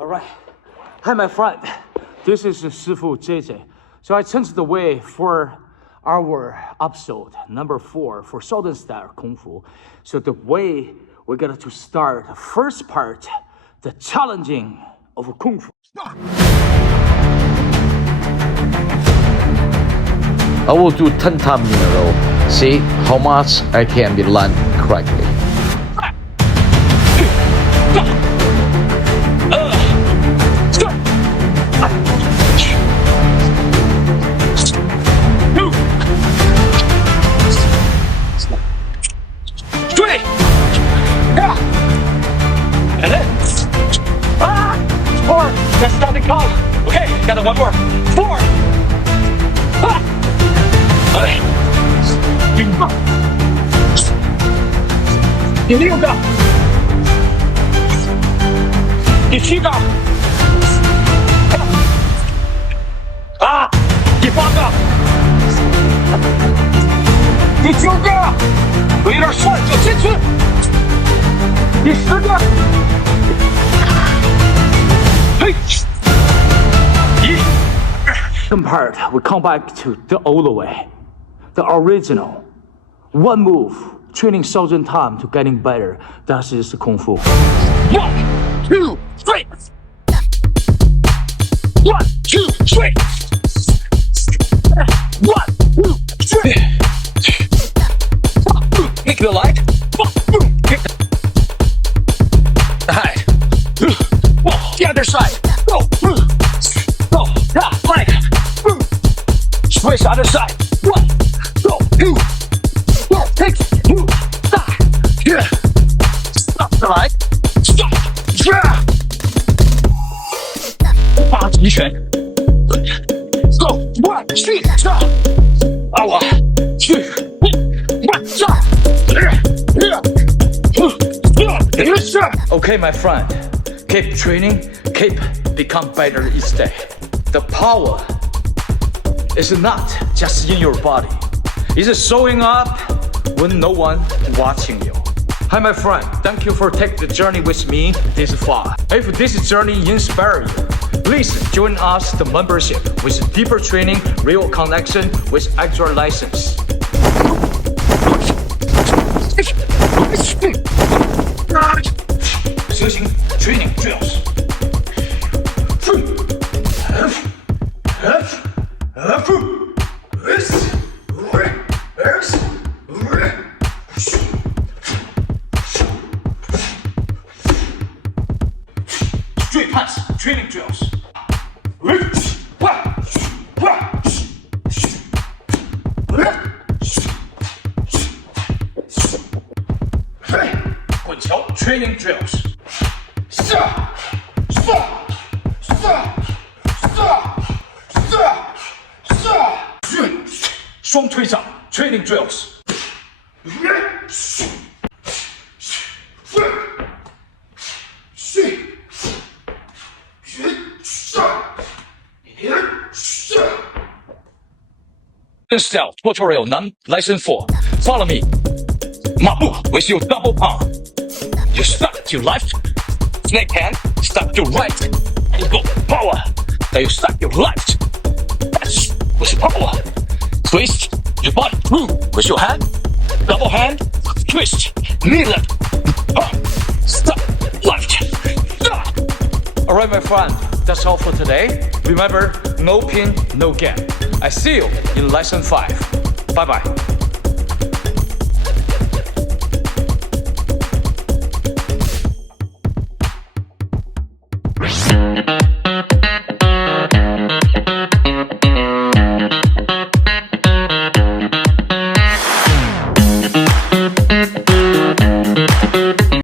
Alright. Hi, my friend. This is Shifu JJ. So I changed the way for our episode number 4 for Southern style Kung Fu. So the way we're going to start the first part, the challenging of Kung Fu. I will do 10 times in a row. See how much I can be learned correctly. That's not the call. Okay, got one more. 4.第6个，第7个，第8个，第9个，我有点帅就进去，第10个。Second part, we come back to the old way, the original. One move, training 1,000 times to getting better. That is Kung Fu. 1, 2, 3. 1, 2, 3. 1, 2, 3. Kick the leg. Kick the height. The other side. Go. Go. Yeah, leg. Switch other side. 1, go, 2, go, take, move, stop, yeah, stop the leg, stop, yeah. 8极拳 ，go, 1, 2, stop, 1, 2, 1, stop, Okay, my friend, keep training, keep become better each day. The power is not just in your body. It's showing up when no one watching you. Hi, my friend. Thank you for taking the journey with me this far. If this journey inspires you, please join us the membership with deeper training, real connection with actual license. Training drills. Straight punch, training drills. 滚球 training drills. 双推掌 training drills. ，style tutorial none lesson 4. Follow me. Mabu with your double palm. You start to left. Snake hand. Start to right. You go power. Then you start your left. That's with power. Twist your body through with your hand. Double hand. Twist. Knee left. Stop. Left. Alright, my friend. That's all for today. Remember, no pain, no gain. I see you in lesson 5. Bye-bye.